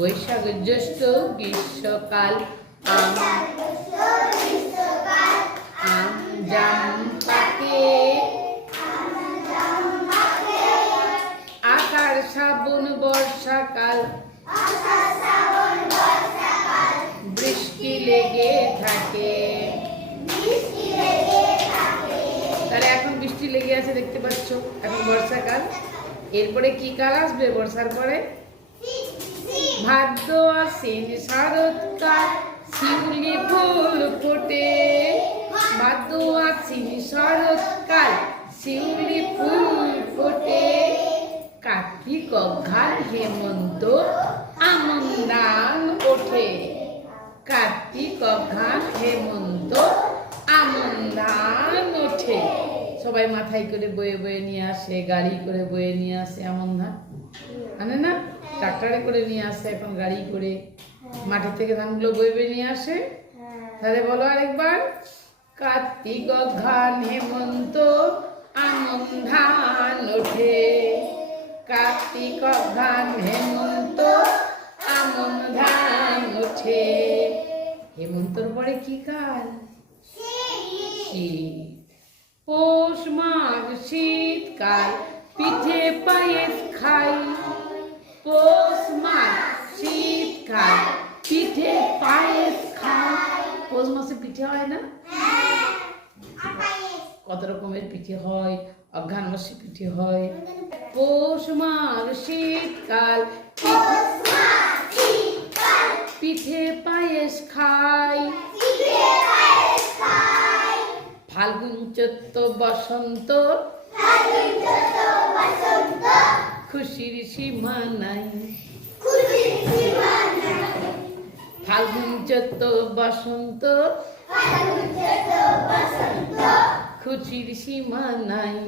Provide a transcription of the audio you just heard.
বৈশাখ জ্যৈষ্ঠ গ্রীষ্মকাল আম জাম পাকে আষাঢ় শ্রাবণ বর্ষাকাল বৃষ্টি লেগে থাকে। তাহলে এখন বৃষ্টি লেগে আছে দেখতে পাচ্ছ, এখন বর্ষাকাল। এরপরে কি কাল আসবে বর্ষার পরে? ভাদ্র আশ্বিন শরৎকাল শিউলি ফুল ফোটে। ভাদ্র আশ্বিন শরৎকাল শিউলি ফুল ফোটে। কার্তিক অঘ্রাণ হেমন্ত আমন ধান ওঠে। কার্তিক অঘ্রাণ হেমন্ত আমন ধান ওঠে। সবাই মাথায় করে বয়ে বয়ে নিয়ে আসে, গাড়ি করে বয়ে নিয়ে আসে আমন ধান, আনে না? ট্রাক্টরে করে নিয়ে আসে, এখন গাড়ি করে মাটি থেকে ধানগুলো বয়ে বয়ে নিয়ে আসে। তাহলে বলো আরেকবার, কার্তিক অঘ্রাণ হেমন্ত আমন ধান ওঠে। কার্তিক অঘ্রাণ হেমন্ত আমন ধান ওঠে। হেমন্তর পরে কি কাল? শীত। পৌষ মাঘ শীতকাল পিঠে পায়েস খাই। পৌষ মাঘ শীতকাল পিঠে পায়েস খাই। পৌষ মাসে পিঠে হয় না? কত রকমের পিঠে হয়, অঘ্রাণ মাসে পিঠে হয়। পৌষ মাঘ শীতকাল পিঠে পায়েস খাই। ফাল্গুন চৈত্র বসন্ত খুশির সীমা নাই। ফাল্গুন চৈত্র বসন্ত খুশির সীমা নাই।